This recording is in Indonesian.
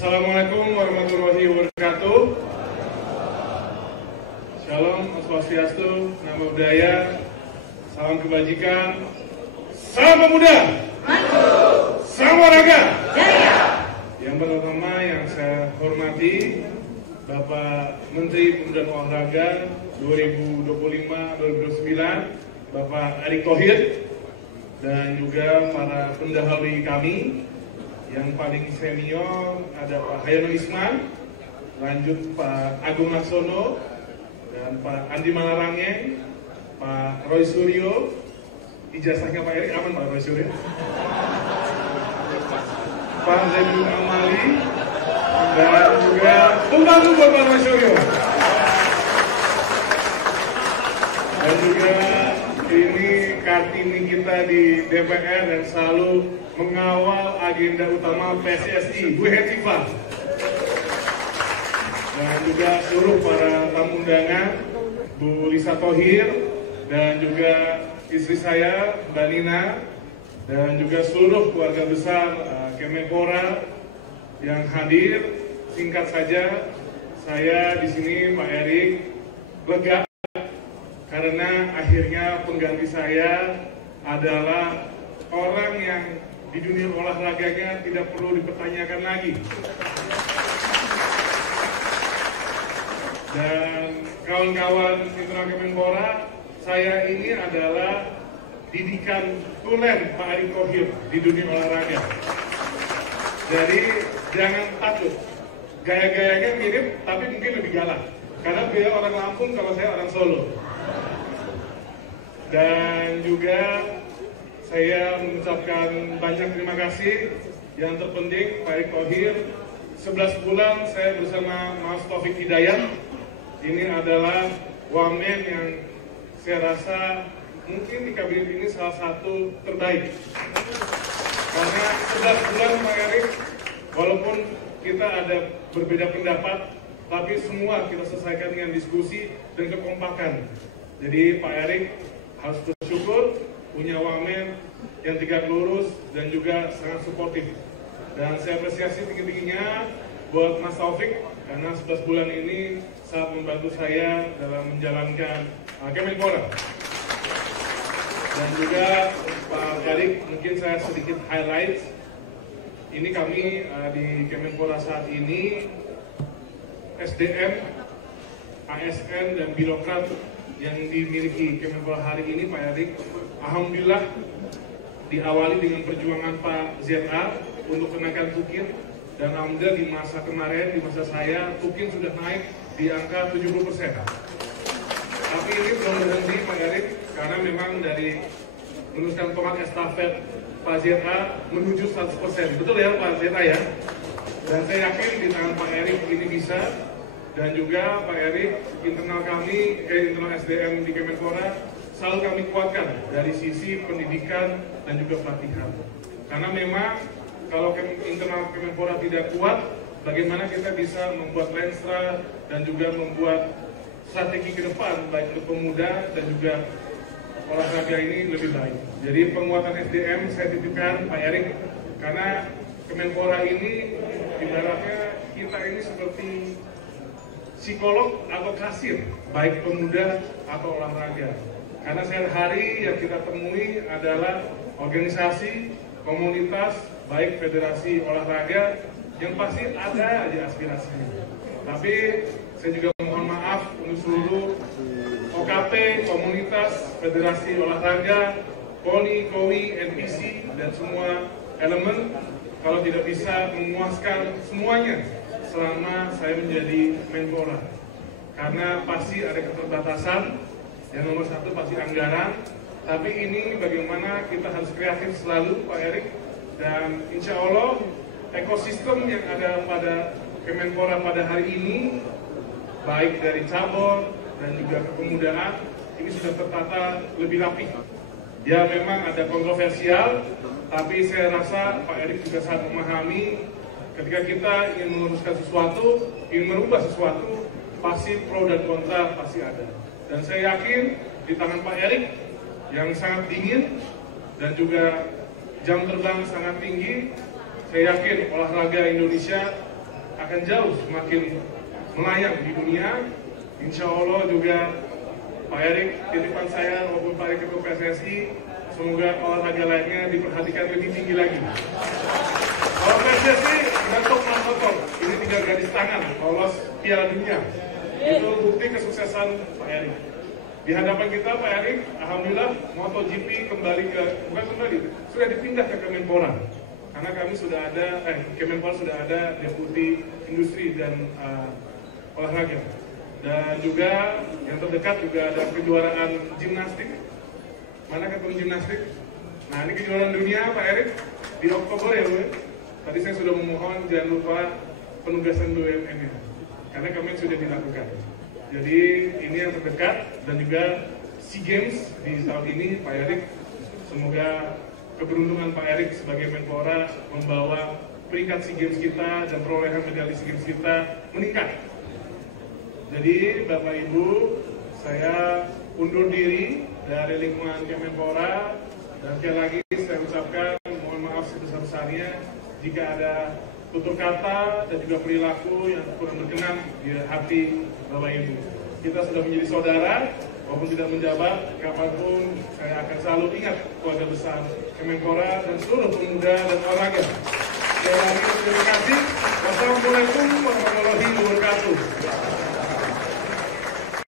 Assalamualaikum warahmatullahi wabarakatuh. Shalom, Swastiastu, Namo Buddhaya, salam kebajikan, salam pemuda, salam olahraga. Yang pertama yang saya hormati Bapak Menteri Pemuda dan Olahraga 2025-2029, Bapak Erick Thohir, dan juga para pendahului kami. Yang paling senior ada Pak Hayono Isman, lanjut Pak Agung Laksono, dan Pak Andi Malarangeng, Pak Roy Suryo. Ijazahnya Pak Erick aman Pak Roy Suryo. Pak Zainuddin Amali, dan juga pembantu buat Pak Roy Suryo. Dan juga ini Kartini kita di DPR dan selalu mengawal agenda utama PSSI, Bu Hetifah. Dan juga seluruh para tamu undangan, Bu Lisa Thohir, dan juga istri saya, Mbak Nina, dan juga seluruh keluarga besar Kemenpora yang hadir. Singkat saja, saya di sini Pak Erick lega karena akhirnya pengganti saya adalah orang yang di dunia olahraganya tidak perlu dipertanyakan lagi. Dan kawan-kawan internal Kemenpora, saya ini adalah didikan tulen Pak Erick Thohir di dunia olahraga. Jadi jangan takut, gaya-gayanya mirip tapi mungkin lebih galak. Karena beliau orang Lampung, kalau saya orang Solo. Dan juga saya mengucapkan banyak terima kasih. Yang terpenting Pak Erick Thohir, 11 bulan saya bersama Mas Taufik Hidayat. Ini adalah wamen yang saya rasa mungkin di kabinet ini salah satu terbaik. Karena 11 bulan Pak Erick, walaupun kita ada berbeda pendapat, tapi semua kita selesaikan dengan diskusi dan kekompakan. Jadi Pak Erick harus bersyukur punya wamen yang tegak lurus dan juga sangat suportif. Dan saya apresiasi tinggi-tingginya buat Mas Taufik karena 11 bulan ini sangat membantu saya dalam menjalankan Kemenpora. Dan juga Pak Erick, mungkin saya sedikit highlight. Ini kami di Kemenpora saat ini SDM, ASN dan birokrat yang dimiliki Kemenpora hari ini Pak Erick, alhamdulillah diawali dengan perjuangan Pak ZA untuk kenaikan tukin, dan alhamdulillah di masa kemarin, di masa saya, tukin sudah naik di angka 70%. Tapi ini belum berhenti Pak Erick, karena memang dari meneruskan tongkat estafet Pak ZA menuju 100%. Betul ya Pak ZA ya? Dan saya yakin di tangan Pak Erick ini bisa. Dan juga Pak Erick, internal kami, internal SDM di Kemenpora selalu kami kuatkan dari sisi pendidikan dan juga pelatihan. Karena memang kalau internal Kemenpora tidak kuat, bagaimana kita bisa membuat Lenstra dan juga membuat strategi ke depan baik untuk pemuda dan juga olahraga ini lebih baik. Jadi penguatan SDM saya titipkan Pak Erick, karena Kemenpora ini ibaratnya kita ini seperti psikolog atau kasir, baik pemuda atau olahraga. Karena sehari-hari yang kita temui adalah organisasi, komunitas, baik federasi olahraga, yang pasti ada aja aspirasinya. Tapi saya juga mohon maaf untuk seluruh OKP, komunitas, federasi olahraga, KONI, KOWI, NPC, dan semua elemen, kalau tidak bisa memuaskan semuanya selama saya menjadi Menpora. Karena pasti ada keterbatasan, yang nomor satu pasti anggaran, tapi ini bagaimana kita harus kreatif selalu Pak Erick, dan insya Allah ekosistem yang ada pada Kemenpora pada hari ini, baik dari cabur dan juga kepemudaan, ini sudah tertata lebih rapi. Ya memang ada kontroversial, tapi saya rasa Pak Erick juga sangat memahami ketika kita ingin meluruskan sesuatu, ingin merubah sesuatu, pasti pro dan kontra pasti ada. Dan saya yakin di tangan Pak Erick yang sangat dingin dan juga jam terbang sangat tinggi, saya yakin olahraga Indonesia akan jauh semakin melayang di dunia. Insya Allah juga Pak Erik, titipan saya maupun Pak Erik Ketua PSSI, semoga olahraga lainnya diperhatikan lebih tinggi lagi. Kalau PSSI, Gatot Nurmantio, ini 3 garis tangan lolos Piala Dunia. Itu bukti kesuksesan Pak Erik. Di hadapan kita Pak Erik, alhamdulillah MotoGP sudah dipindah ke Kemenpora. Karena kami sudah ada, Kemenpora sudah ada Deputi Industri dan Olahraga. Dan juga yang terdekat juga ada kejuaraan gimnastik. Mana ketua gimnastik? Nah ini kejuaraan dunia Pak Erik di Oktober ya Bu. Tadi saya sudah memohon jangan lupa penugasan BUMN-nya. Karena kami sudah dilakukan. Jadi ini yang terdekat dan juga SEA Games di tahun ini Pak Erik. Semoga keberuntungan Pak Erik sebagai Menpora membawa peringkat SEA Games kita dan perolehan medali SEA Games kita meningkat. Jadi Bapak Ibu, saya undur diri dari lingkungan Kemenpora dan sekali lagi saya ucapkan mohon maaf sebesar-besarnya jika ada tutur kata dan juga perilaku yang kurang berkenan di hati Bapak Ibu. Kita sudah menjadi saudara, walaupun tidak menjabat, kapanpun saya akan selalu ingat keluarga besar Kemenpora dan seluruh pemuda dan olahraga. Sekali lagi terima kasih. Wassalamualaikum warahmatullahi wabarakatuh.